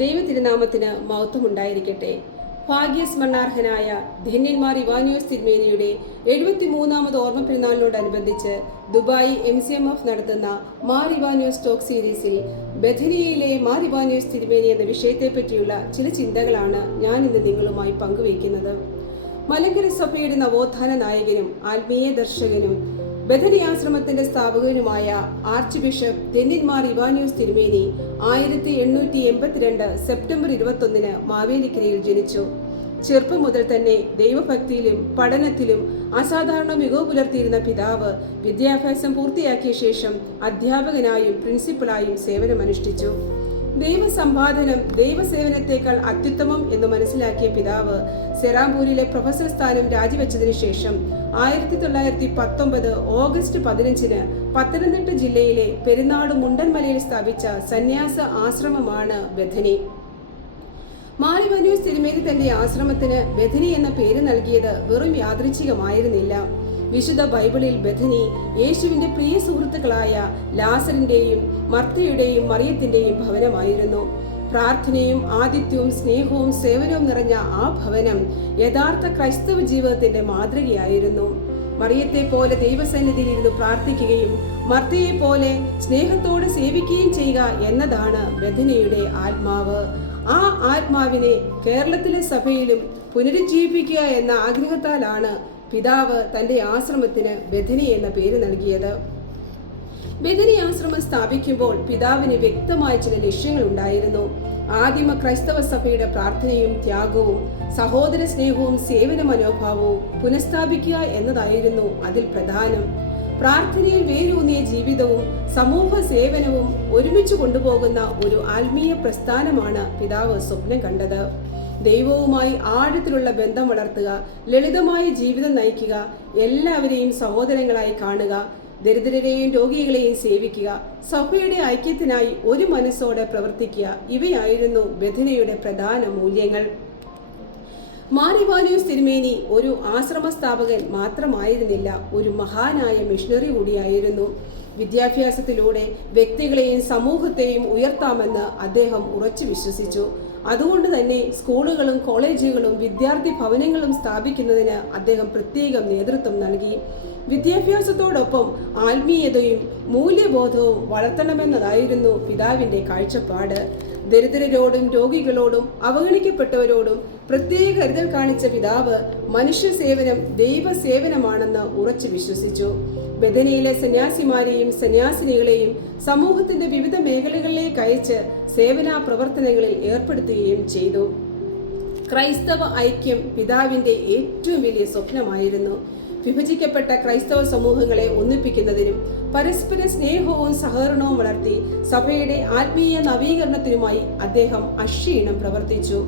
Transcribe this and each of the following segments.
ദൈവതിരുനാമത്തിന് മഹത്വമുണ്ടായിരിക്കട്ടെ. ഭാഗ്യസ്മരണാർഹനായ ധന്യന്മാർ ഇവാനിയോസ് തിരുമേനിയുടെ 73ാമത് ഓർമ്മ പെരുന്നാളിനോടനുബന്ധിച്ച് Dubai MCMF നടത്തുന്ന മാർ ഇവാനിയോസ് ടോക്ക് സീരീസിൽ ബഥനിയയിലെ മാർ ഇവാനിയോസ് തിരുമേനി എന്ന വിഷയത്തെപ്പറ്റിയുള്ള ചില ചിന്തകളാണ് ഞാൻ ഇന്ന് നിങ്ങളുമായി പങ്കുവയ്ക്കുന്നത്. മലങ്കര സഭയുടെ നവോത്ഥാന നായകനും ആത്മീയ ദർശകനും ബഥനി ആശ്രമത്തിന്റെ സ്ഥാപകനുമായ ആർച്ച് ബിഷപ്പ് ധന്യന്മാർ ഇവാനിയോസ് തിരുമേനി 1882 സെപ്റ്റംബർ 21 മാവേലിക്കരയിൽ ജനിച്ചു. ചെറുപ്പം മുതൽ തന്നെ ദൈവഭക്തിയിലും പഠനത്തിലും അസാധാരണ മികവ് പുലർത്തിയിരുന്ന പിതാവ് വിദ്യാഭ്യാസം പൂർത്തിയാക്കിയ ശേഷം അധ്യാപകനായും പ്രിൻസിപ്പലായും സേവനമനുഷ്ഠിച്ചു. ദൈവസമ്പാദനം ദൈവസേവനത്തെക്കാൾ അത്യുത്തമം എന്ന് മനസ്സിലാക്കിയ പിതാവ് സെറാംപൂരിലെ പ്രൊഫസർ സ്ഥാനം രാജിവെച്ചതിനു ശേഷം 1919 ഓഗസ്റ്റ് 15 പത്തനംതിട്ട ജില്ലയിലെ പെരുന്നാട് മുണ്ടൻമലയിൽ സ്ഥാപിച്ച സന്യാസ ആശ്രമമാണ് ബഥനി. മാർ ഇവാനിയോസ് തിരുമേനി തന്റെ ആശ്രമത്തിന് ബഥനി എന്ന പേര് നൽകിയത് വെറും യാദൃച്ഛികമായിരുന്നില്ല. വിശുദ്ധ ബൈബിളിൽ ബഥനി യേശുവിന്റെ പ്രിയ സുഹൃത്തുക്കളായ ലാസറിന്റെയും മർത്തയുടെയും മറിയത്തിന്റെയും ഭവനമായിരുന്നു. പ്രാർത്ഥനയും ആതിഥ്യവും സ്നേഹവും സേവനവും നിറഞ്ഞ ആ ഭവനം യഥാർത്ഥ ക്രൈസ്തവ ജീവിതത്തിന്റെ മാതൃകയായിരുന്നു. മറിയത്തെ പോലെ ദൈവസന്നിധിയിൽ ഇരുന്ന് പ്രാർത്ഥിക്കുകയും മർത്തയെ പോലെ സ്നേഹത്തോടെ സേവിക്കുകയും ചെയ്യുക എന്നതാണ് ബഥനിയുടെ ആത്മാവ്. ആ ആത്മാവിനെ കേരളത്തിലെ സഭയിലും പുനരുജ്ജീവിപ്പിക്കുക എന്ന ആഗ്രഹത്താലാണ് പിതാവ് തന്റെ ആശ്രമത്തിന് ബഥനി എന്ന പേര് നൽകിയത്. ബഥനി ആശ്രമം സ്ഥാപിക്കുമ്പോൾ പിതാവിന് വ്യക്തമായ ചില ലക്ഷ്യങ്ങൾ ഉണ്ടായിരുന്നു. ആദിമ ക്രൈസ്തവ സഭയുടെ പ്രാർത്ഥനയും ത്യാഗവും സഹോദര സ്നേഹവും സേവന മനോഭാവവും പുനഃസ്ഥാപിക്കുക എന്നതായിരുന്നു അതിൽ പ്രധാനം. പ്രാർത്ഥനയിൽ വേരൂന്നിയ ജീവിതവും സമൂഹ സേവനവും ഒരുമിച്ച് കൊണ്ടുപോകുന്ന ഒരു ആത്മീയ പ്രസ്ഥാനമാണ് പിതാവ് സ്വപ്നം കണ്ടത്. ദൈവവുമായി ആഴത്തിലുള്ള ബന്ധം വളർത്തുക, ലളിതമായ ജീവിതം നയിക്കുക, എല്ലാവരെയും സഹോദരങ്ങളായി കാണുക, ദരിദ്രരെയും രോഗികളെയും സേവിക്കുക, സഭയുടെ ഐക്യത്തിനായി ഒരു മനസ്സോടെ പ്രവർത്തിക്കുക, ഇവയായിരുന്നു ബഥനിയുടെ പ്രധാന മൂല്യങ്ങൾ. മാർ ഇവാനിയോസ് തിരുമേനി ഒരു ആശ്രമ സ്ഥാപകൻ മാത്രമായിരുന്നില്ല, ഒരു മഹാനായ മിഷണറി കൂടിയായിരുന്നു. വിദ്യാഭ്യാസത്തിലൂടെ വ്യക്തികളെയും സമൂഹത്തെയും ഉയർത്താമെന്ന് അദ്ദേഹം ഉറച്ചു വിശ്വസിച്ചു. അതുകൊണ്ട് തന്നെ സ്കൂളുകളും കോളേജുകളും വിദ്യാർത്ഥി ഭവനങ്ങളും സ്ഥാപിക്കുന്നതിന് അദ്ദേഹം പ്രത്യേകം നേതൃത്വം നൽകി. വിദ്യാഭ്യാസത്തോടൊപ്പം ആത്മീയതയും മൂല്യബോധവും വളർത്തണമെന്നതായിരുന്നു പിതാവിന്റെ കാഴ്ചപ്പാട്. ദരിദ്രരോടും രോഗികളോടും അവഗണിക്കപ്പെട്ടവരോടും പ്രത്യേക കരുതൽ കാണിച്ച പിതാവ് മനുഷ്യ സേവനം ദൈവസേവനമാണെന്ന് ഉറച്ചു വിശ്വസിച്ചു. ബഥനിയിലെ സന്യാസിമാരെയും സന്യാസിനികളെയും സമൂഹത്തിന്റെ വിവിധ മേഖലകളിലേക്ക് അയച്ച് സേവനാ പ്രവർത്തനങ്ങളിൽ ഏർപ്പെടുത്തുകയും ചെയ്തു. ക്രൈസ്തവ ഐക്യം പിതാവിന്റെ ഏറ്റവും വലിയ സ്വപ്നമായിരുന്നു. വിഭജിക്കപ്പെട്ട ക്രൈസ്തവ സമൂഹങ്ങളെ ഒന്നിപ്പിക്കുന്നതിനും പരസ്പര സ്നേഹവും സഹകരണവും വളർത്തി സഭയുടെ ആത്മീയ നവീകരണത്തിനുമായി അദ്ദേഹം അക്ഷീണം പ്രവർത്തിച്ചു.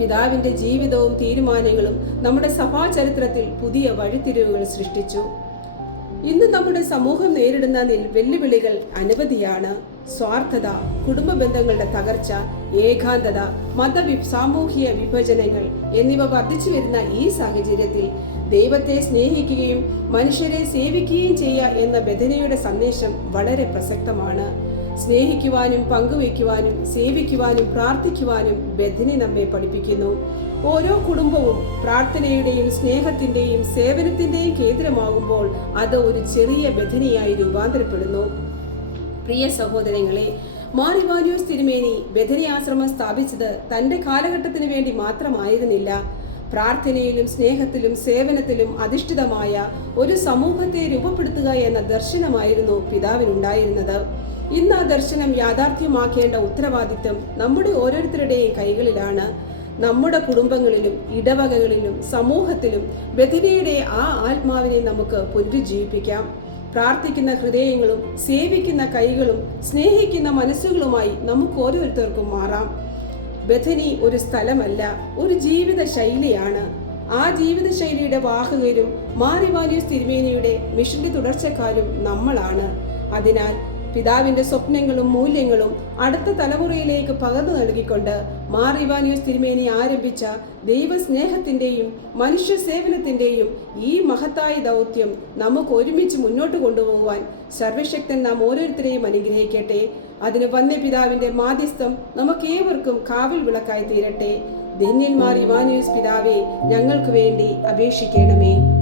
പിതാവിന്റെ ജീവിതവും തീരുമാനങ്ങളും നമ്മുടെ സഭാ ചരിത്രത്തിൽ പുതിയ വഴിത്തിരിവുകൾ സൃഷ്ടിച്ചു. ഇന്ന് നമ്മുടെ സമൂഹം നേരിടുന്ന വെല്ലുവിളികൾ അനവധിയാണ്. സ്വാർത്ഥത, കുടുംബ ബന്ധങ്ങളുടെ തകർച്ച, ഏകാന്തത, സാമൂഹിക വിഭജനങ്ങൾ എന്നിവ വർദ്ധിച്ചു വരുന്ന ഈ സാഹചര്യത്തിൽ ദൈവത്തെ സ്നേഹിക്കുകയും മനുഷ്യരെ സേവിക്കുകയും ചെയ്യുക എന്ന ബഥനിയുടെ സന്ദേശം വളരെ പ്രസക്തമാണ്. സ്നേഹിക്കുവാനും പങ്കുവയ്ക്കുവാനും സേവിക്കുവാനും പ്രാർത്ഥിക്കുവാനും ബഥനി നമ്മെ പഠിപ്പിക്കുന്നു. ഓരോ കുടുംബവും പ്രാർത്ഥനയുടെയും സ്നേഹത്തിന്റെയും സേവനത്തിന്റെയും കേന്ദ്രമാകുമ്പോൾ അത് ഒരു ചെറിയ ബഥനിയായി രൂപാന്തരപ്പെടുന്നു. പ്രിയ സഹോദരങ്ങളെ, മാർ ഇവാനിയോസ് തിരുമേനി ബഥനി ആശ്രമം സ്ഥാപിച്ചത് തന്റെ കാലഘട്ടത്തിന് വേണ്ടി മാത്രമായിരുന്നില്ല. പ്രാർത്ഥനയിലും സ്നേഹത്തിലും സേവനത്തിലും അധിഷ്ഠിതമായ ഒരു സമൂഹത്തെ രൂപപ്പെടുത്തുക എന്ന ദർശനമായിരുന്നു പിതാവിനുണ്ടായിരുന്നത്. ഇന്ന് ആ ദർശനം യാഥാർത്ഥ്യമാക്കേണ്ട ഉത്തരവാദിത്തം നമ്മുടെ ഓരോരുത്തരുടെയും കൈകളിലാണ്. നമ്മുടെ കുടുംബങ്ങളിലും ഇടവകകളിലും സമൂഹത്തിലും ബഥനിയുടെ ആ ആത്മാവിനെ നമുക്ക് പുനരുജ്ജീവിപ്പിക്കാം. പ്രാർത്ഥിക്കുന്ന ഹൃദയങ്ങളും സേവിക്കുന്ന കൈകളും സ്നേഹിക്കുന്ന മനസ്സുകളുമായി നമുക്ക് ഓരോരുത്തർക്കും മാറാം. ബഥനി ഒരു സ്ഥലമല്ല, ഒരു ജീവിത ശൈലിയാണ്. ആ ജീവിത ശൈലിയുടെ വാഹകരും മാർ ഇവാനിയോസ് തിരുമേനിയുടെ മിഷന്റെ തുടർച്ചക്കാരും നമ്മളാണ്. അതിനാൽ പിതാവിന്റെ സ്വപ്നങ്ങളും മൂല്യങ്ങളും അടുത്ത തലമുറയിലേക്ക് പകർന്നു നൽകിക്കൊണ്ട് മാർ ഇവാനിയോസ് തിരുമേനി ആരംഭിച്ച ദൈവസ്നേഹത്തിന്റെയും മനുഷ്യ സേവനത്തിന്റെയും ഈ മഹത്തായ ദൗത്യം നമുക്ക് ഒരുമിച്ച് മുന്നോട്ട് കൊണ്ടുപോകുവാൻ സർവശക്തൻ നാം ഓരോരുത്തരെയും അനുഗ്രഹിക്കട്ടെ. അതിന് വന്യപിതാവിന്റെ മാധ്യസ്ഥം നമുക്കേവർക്കും കാവൽ വിളക്കായി തീരട്ടെ. ധന്യൻ മാർ ഇവാനിയോസ് പിതാവേ, ഞങ്ങൾക്ക് വേണ്ടി അപേക്ഷിക്കണമേ.